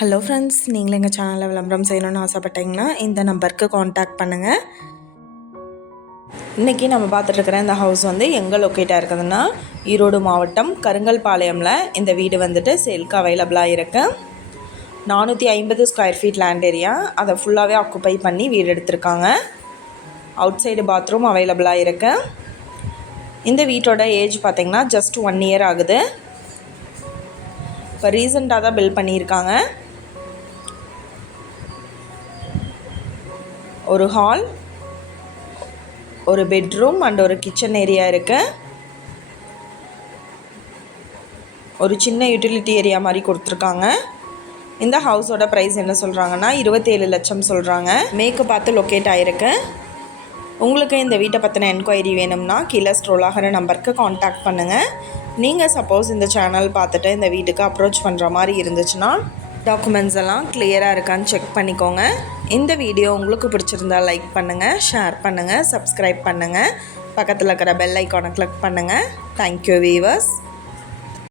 Hello friends, நீங்களும் எங்கள் சேனலில் விளம்பரம் செய்யணும்னு ஆசைப்பட்டீங்கன்னா இந்த நம்பருக்கு காண்டாக்ட் பண்ணுங்கள். இன்றைக்கி நம்ம பார்த்துட்ருக்கிற இந்த ஹவுஸ் வந்து எங்கே லொக்கேட்டாக இருக்குதுன்னா ஈரோடு மாவட்டம் கருங்கல்பாளையமில் இந்த வீடு வந்துட்டு சேல்க்கு அவைலபிளாக இருக்குது. 450 ஸ்கொயர் ஃபீட் லேண்ட் ஏரியா, அதை ஃபுல்லாகவே ஆக்குப்பை பண்ணி வீடு எடுத்திருக்காங்க. அவுட் சைடு பாத்ரூம் அவைலபிளாக இருக்குது. இந்த வீட்டோட ஏஜ் பார்த்திங்கன்னா ஜஸ்ட் 1 இயர் ஆகுது. இப்போ ரீசெண்டாக தான் பில்ட் பண்ணியிருக்காங்க. ஒரு ஹால், ஒரு பெட்ரூம் அண்ட் ஒரு கிச்சன் ஏரியா இருக்குது. ஒரு சின்ன யூட்டிலிட்டி ஏரியா மாதிரி கொடுத்துருக்காங்க. இந்த ஹவுஸோட ப்ரைஸ் என்ன சொல்கிறாங்கன்னா 27 லட்சம் சொல்கிறாங்க. மேற்கு பார்த்து லொக்கேட் ஆகிருக்கு. உங்களுக்கு இந்த வீட்டை பற்றின என்கொயரி வேணும்னா கீழே ஸ்க்ரோல் ஆகிற நம்பருக்கு காண்டாக்ட் பண்ணுங்கள். நீங்கள் சப்போஸ் இந்த சேனல் பார்த்துட்டு இந்த வீட்டுக்கு அப்ரோச் பண்ணுற மாதிரி இருந்துச்சுன்னா டாக்குமெண்ட்ஸ் எல்லாம் கிளியராக இருக்கான்னு செக் பண்ணிக்கோங்க. இந்த வீடியோ உங்களுக்கு பிடிச்சிருந்தால் லைக் பண்ணுங்கள், ஷேர் பண்ணுங்கள், சப்ஸ்கிரைப் பண்ணுங்கள், பக்கத்தில் இருக்கிற பெல் ஐக்கானை கிளிக் பண்ணுங்கள். Thank you viewers.